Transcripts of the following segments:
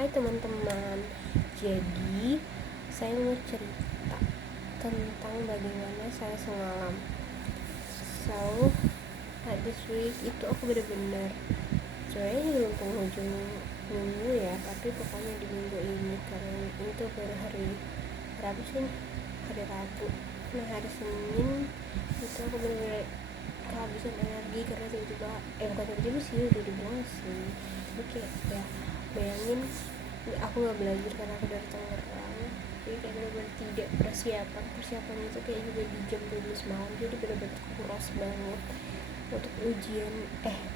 Hai teman-teman, jadi saya mau cerita tentang bagaimana saya semalam. This week itu aku bener-bener sebenarnya belum penghujung minggu ya, tapi pokoknya di minggu ini karena ini tuh baru hari Rabu sih, hari Rabu. Nah hari Senin itu aku bener-bener kehabisan energi karena tiba-tiba bukan tiba-tiba sih, udah dibilang sih. Oke ya, bayangin aku gak belajar karena aku dari Tangerang, jadi kayak bener-bener tidak persiapan itu kayak juga di jam 12 malam, jadi bener-bener kuras banget untuk ujian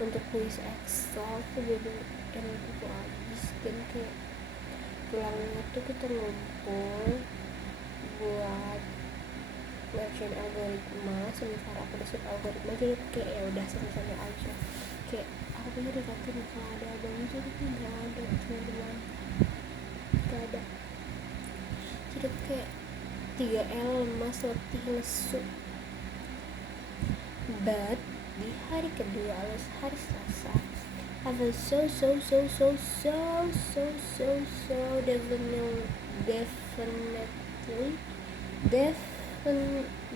untuk kuis Excel tuh bener-bener energiku habis. Dan kayak pulangnya tuh kita ngumpul buat ngerjain algoritma, sementara aku udah siap algoritma, jadi kayak ya udah santai-santai aja. Kayak aku punya dikatain kalau ada abang itu, tapi nggak ada teman-teman, nggak ada. Jadi kayak 3L, lemas, letih, lesu. But di hari kedua alias hari Selasa, I feel so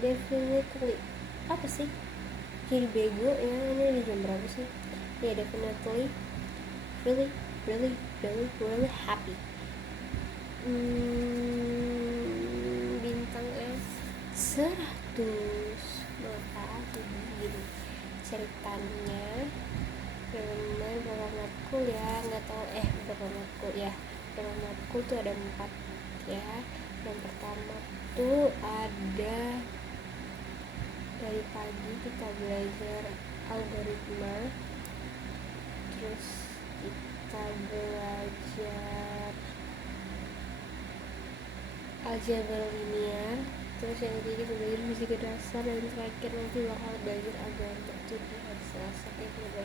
definitely apa sih, jadi bego ya. Ini di jam berapa sih ya? Definitely really happy. Bintangnya 100. Makasih. Gini ceritanya, benar beberapa matkul ya, nggak tahu beberapa matkul tuh ada 4 ya. Yang pertama tuh ada dari pagi kita belajar algoritma, terus kita belajar aljabar linear, terus yang ketiga kita belajar fisika dasar, dan terakhir nanti bakal belajar agama. Itu di hari Selasa. Kayak gue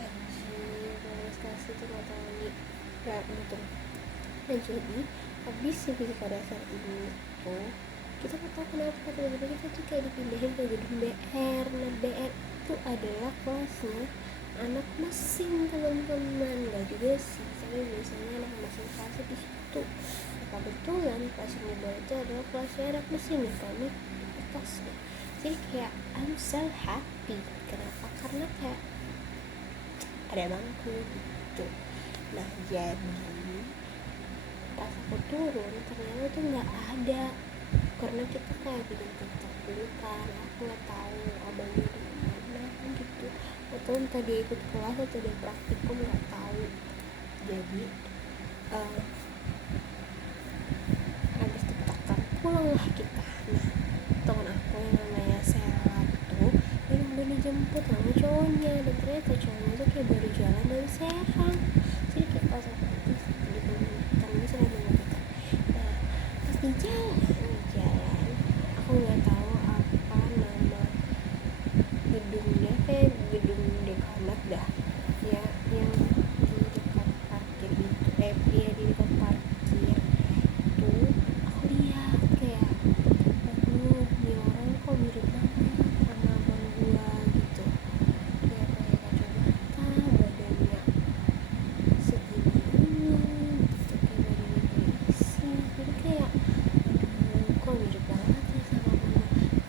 anjir, kasih tuh gak tau nih gak untung. Nah jadi habis si fisika dasar ini tuh kita gak tau kenapa tiba-tiba kita tuh kayak dipindahin ke gedung BR. Nah BR itu adalah kelasnya anak mesin teman-teman, gak juga sih, tapi biasanya anak mesin kelasnya di situ. Kebetulan kelas ini itu adalah kelasnya anak mesin nih, kami atasnya. Jadi kayak I'm so happy. Kenapa? Karena kayak ada bangku gitu. Nah jadi pas aku turun ternyata tuh nggak ada, karena kita kayak bikin TikTok dulu kan. Aku nggak tahu abangnya di mana gitu, atau entah dia ikut kelas atau dia praktikum, nggak tahu. Jadi habis TikTokan pulanglah kita. Nah teman aku yang namanya Sela tuh yang udah dijemput sama cowoknya, dan ternyata cowoknya tuh kayak baru jalan dari Serang. Jadi kayak pas aku di temen saya nunggu kita. Nah pas di jalan aku nggak tahu apa nama gedungnya, kayak gedung Dekanat dah ya, yang di dekat parkir itu di dekat parkir tuh. Aku lihat kayak aduh, ini orang kok mirip banget sama abang gua gitu, kayak pakai kacamata, badannya segini dulu gitu, kayak badannya berisi. Jadi kayak aduh, kok mirip banget ya sama abang gua.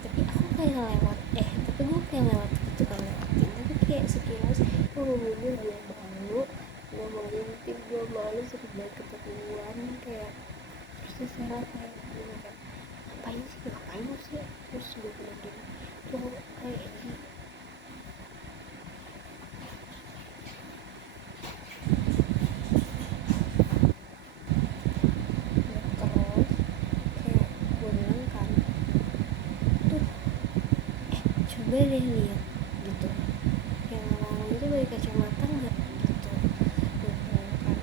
Tapi aku kayak lewat tapi gue kayak lewat gitu kan, lewatin, tapi kayak sekilas gue ngomongin gue malu, gue mau ngintip, gue malu sekedar ketahuan kayak. Terus Sarah kayak gini kan, ngapain sih, terus gue bilang gini tuh kayak gini. Nah, terus kayak gue bilang kan tuh coba deh lihat gitu, yang ngomong itu pakai kacamata nggak gitu. Gue bilang kan,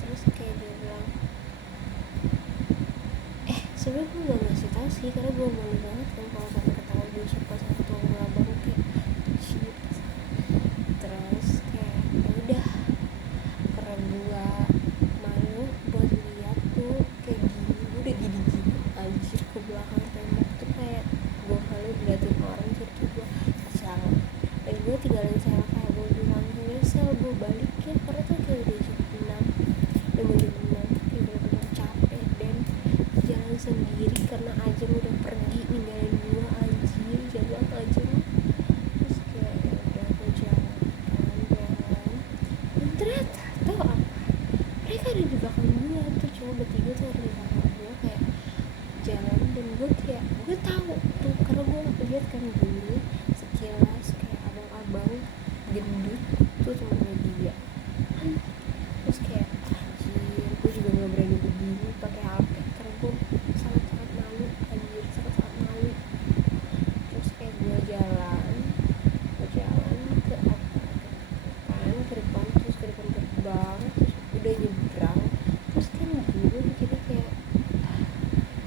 terus kayak dia bilang sebenernya gue gak ngasih tau sih, karena gue malu banget kan kalau sampai ketawa gue suka satu abang kayak shit. Terus kayak udah, karena gue malu buat lihat tuh kayak gini, udah gini anjir ke belakang tembok tuh, kayak gue malu ngeliatin orang. Jadi gue kesal, dan gue tinggalin Sel, kayak gue bilang nyesel gue balik ya, karena tuh kayak udah jam 6 dan mau jam mereka ada di belakang gue tuh, cowok bertiga tuh ada di belakang gue kayak jalan, dan gue kayak gue tahu tuh karena gue lihat kan dulu sekilas kayak abang-abang gendut tuh temennya dia. Terus kayak anjir, gue juga gak berani begini pakai HP karena gue sangat-sangat malu, anjir sangat-sangat malu. Terus kayak gue jalan ke ke depan terus ke depan gerbang, terus udah nyebrang. Terus kan gue mikirnya kayak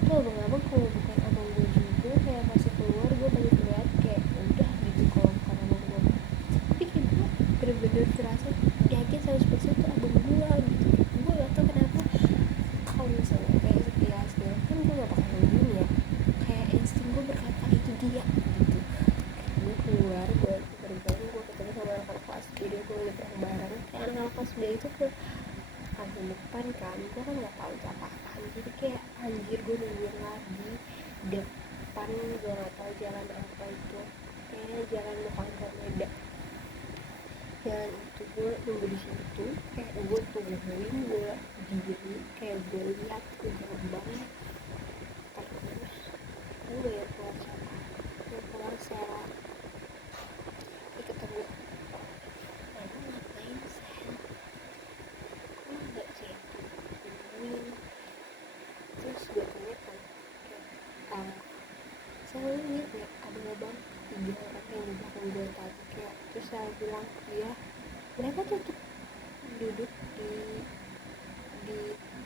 tuh abang-abang kalau bukan abang gue juga kayak pasti keluar, gue pasti lihat kayak udah gitu kalau bukan abang gue. Tapi kayak gue bener-bener terasa yakin 100% tuh abang gue gitu. Gue gak tau kenapa kalau misalnya kayak sekilas gitu kan gue gak bakal nungguin ya, kayak insting gue berkata itu dia gitu. Gue keluar, gue gerbang, gue ketemu sama anak kelas B, dia gue nyebrang bareng. Kayak anak kelas B itu ke paling depan kan, gue kan nggak tahu itu apa-apaan, jadi kayak anjir gue nungguin lagi depan, gue nggak tahu jalan apa itu, kayaknya jalan Muhammad Meda. Jalan itu gue nunggu di situ, kayak gue tungguin, gue diri, kayak gue lihat ke gerbang. Terus gue ya keluar siapa, gue keluar Sarah, ikut gue. Aku ngapain sih? Gue nggak sih tungguin. Terus gue tanya kan kayak saya lihat ya ada abang 3 orang yang di belakang gue tadi kayak. Terus saya bilang dia mereka tuh duduk di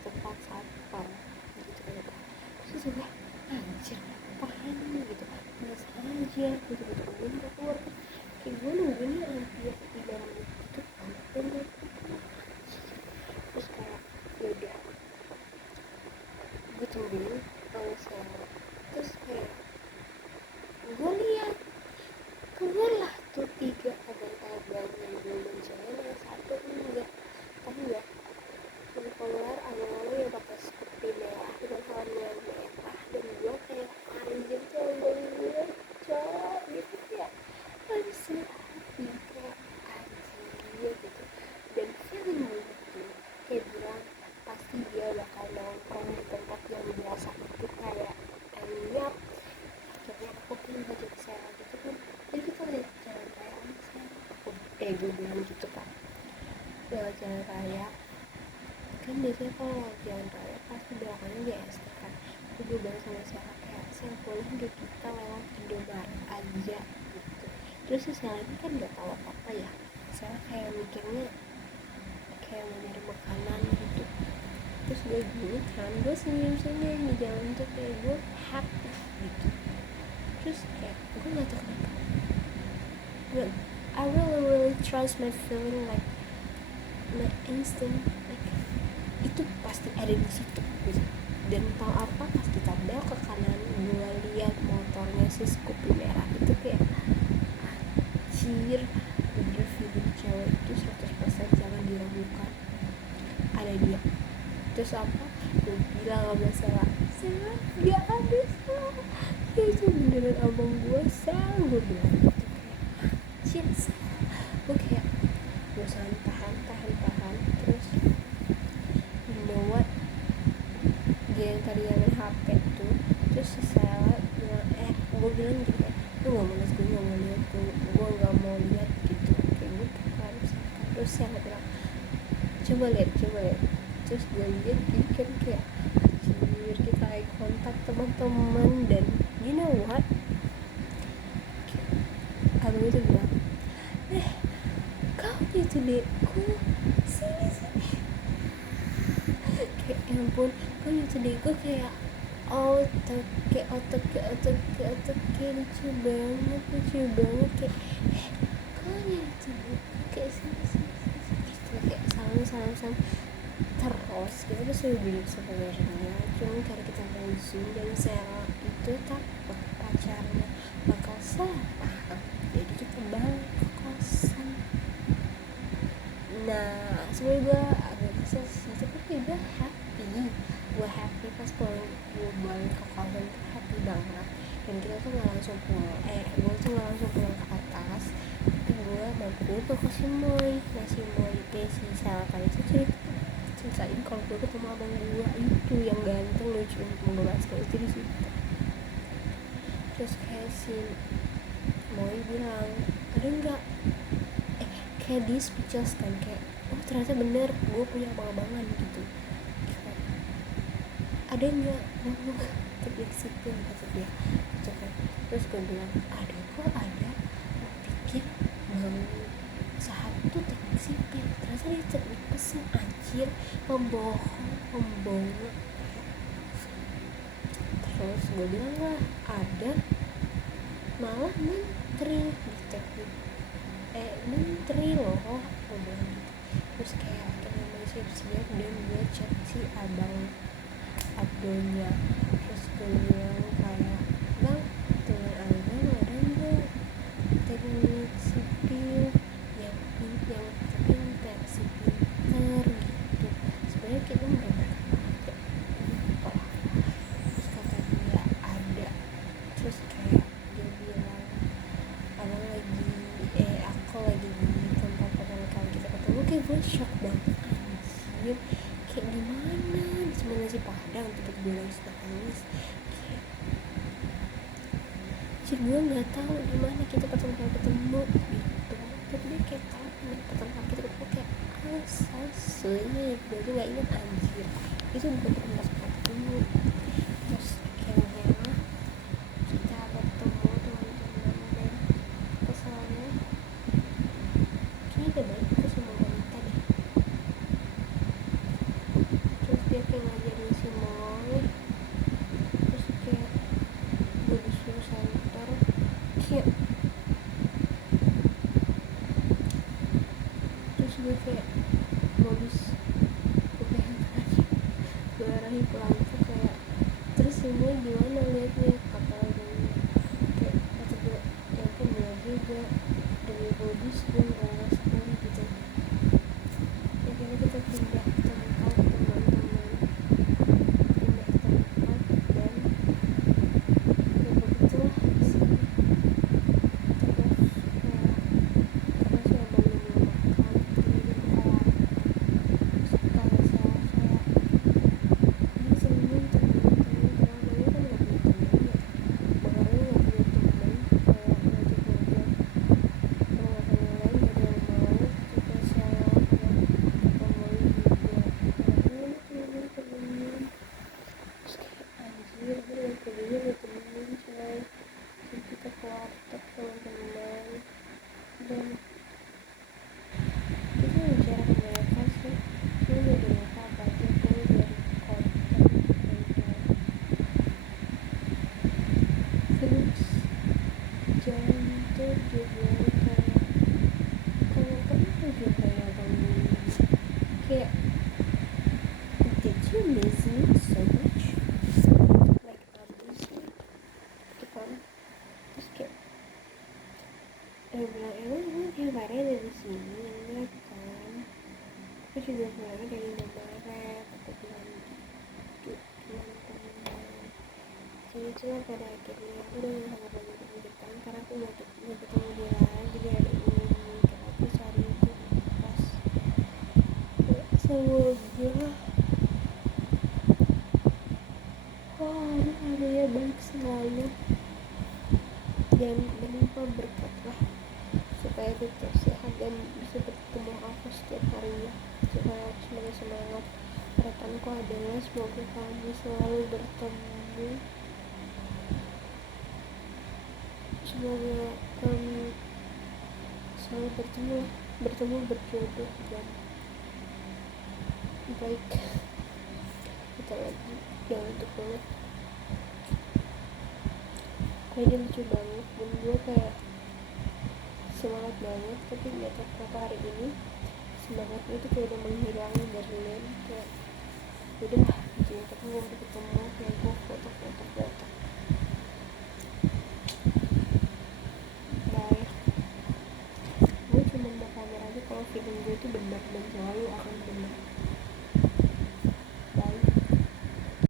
tempat satpam gitu kan. Terus juga anjir apaan gitu, mas aja gitu gue nggak keluar kan, kayak gue nungguinnya hampir di dalam itu hampir. Terus kayak yaudah gue tungguin kalau saya. Terus kayak gue lihat keluarlah tuh 3 abang-abang yang belum jalan, yang satu enggak. Tahu nggak yang keluar awal-awal yang pakai seperti merah dengan warna merah, dan gue kayak anjir tuh abang gue cowok gitu kayak langsung hati kayak anjir gitu. Dan feeling gue gitu kayak bilang pasti dia bakal nongkrong di tempat yang biasa itu kayak anyap. Akhirnya aku pilih baju saya gitu kan, jadi kita lihat jalan raya aja. Gue bilang gitu kan, lewat jalan raya kan biasanya kalau lewat jalan raya pasti belakangnya GST kan. Gue bilang sama siapa kayak saya boleh gak kita lewat Indomaret aja gitu. Terus si Sela ini kan gak tahu apa-apa ya, saya kayak mikirnya kayak mau nyari makanan gitu. Terus gue gini kan, gue senyum-senyum di jalan tuh kayak gue happy gitu. Terus kayak gue gak tau kenapa I really trust my feeling, like my instinct, like itu pasti ada di situ gitu. Dan tau apa, pas kita belok ke kanan gue lihat motornya si Scoopy merah itu kayak anjir, bener feeling cewek itu 100% jangan diragukan, ada dia. Terus apa, gue bilang sama Sela dia ada Sel, ya itu beneran abang gue Sel, gue bilang gitu kayak anjir Sel. Gue kayak bosan tahan. Terus you know what, dia yang tadi main HP tuh. Terus si Sela bilang gue bilang gitu kayak lu gak mau lihat, gue gak mau lihat gitu kayak gitu kan. Terus Sela bilang coba lihat. Terus gue lihat gitu kan kayak anjir, kita eye contact teman-teman. Dan you know what, abang itu bilang kau itu dekku, sini kayak ya ampun, kau itu dekku kayak otak kayak lucu banget kayak kau itu dekku kayak sini kayak salam terus kita tuh sudah duduk sebenarnya, cuma karena kita main Zoom dan Sela itu takut pacarnya bakal salah paham, jadi kita balik ke kosan. Nah sebenernya gue agak kesel sih, tapi gue happy pas gue balik ke kosan tuh happy banget. Dan kita tuh gak langsung pulang, gue tuh gak langsung pulang ke atas, tapi gue mampir dulu ke si Moy. Nah si Moy si Sela tadi tuh cerita ceritain kalau gue ketemu abang gue itu yang ganteng lucu mau gue bahas itu di situ. Terus kayak si Moy bilang ada nggak kayak dia speechless kan, kayak oh ternyata bener gue punya abang-abangan gitu. Kayak, ada nggak terus situ kata dia gitu kan. Terus gue bilang ada kok, ada. Gue pikir bang sahabat tuh teknik sipil, ternyata dia teknik mesin, anjir, membohong. Terus gue bilang lah ada, malah menteri di teknik menteri loh, gue bilang gitu. Terus kayak akhirnya mau siap-siap dan dia chat si abang Abdonya. Terus gue bilang kayak bang teman abang ada nggak teknik sipil yang tapi yang kayak si pinter gitu, sebenarnya kita udah berkaca terus kata dia ada. Terus kayak dia bilang abang lagi aku lagi di tempat pertama kali kita ketemu. Kayak gue shock banget anjir, kayak gimana cuma nasi padang tiba-tiba nangis kayak anjir, gue nggak tahu gimana kita pertama kali ketemu gitu. Tapi dia kayak tahu pertama kali kita ketemu kayak asasnya gue tuh nggak ingat anjir itu bukan pertama kali ketemu. Terus akhirnya kita bertemu teman-teman dan kesannya kayaknya baik ke semua wanita deh. Terus dia kayak ngajarin si Moy, terus kayak gue disuruh center kayak, terus gue kayak modus gue arahin pulang tuh kayak, terus si Moy gimana liatnya kata gue kayak kata gue ya kan bener juga dari modus gue nggak respon gitu. Akhirnya kita pindah tempat teman-teman, pindah tempat dan ya begitulah di sini. Terus kayak karena saya bangun dulu makan jadi kayak suka saya ini senyum temen-temen karena banyak kan gak punya temen ya, makanya gak punya temen kayak ngajak ngobrol kalau gak punya lain gak ada yang mau. Juga saya kayak ngomong juga kayak temen-temen terus kayak anjir gue udah peduli udah temenin coy. Terus kita ke warteg teman-teman dan kita jarang mereka sih, cuma dari mereka apa aja gue dari konten gitu. Terus jalan itu juga kayak pernah juga ya bang kayak did you miss me so much like obviously gitu kan. Terus kayak bilang emang tiap hari ada di sini enggak kan, aku juga pulangnya dari Indomaret, aku bilang gitu teman-teman. Jadi itulah pada akhirnya aku udah gak sama pendidikan karena aku mau ketemu dia lagi di hari ini karena aku cari itu pas ya, semoga hari-harinya baik selalu dan menimpa berkat lah, supaya tetap sehat dan bisa bertemu aku setiap harinya, supaya aku semakin semangat. Harapanku adalah semoga kami selalu bertemu, semoga kami selalu bertemu berjodoh dan baik. Kita lagi jangan untuk banget kayaknya lucu banget dan gue kayak semangat banget, tapi gak tau kenapa hari ini semangatnya itu kayak udah menghilang dari Len. Kayak udah gitu, tapi gue udah ketemu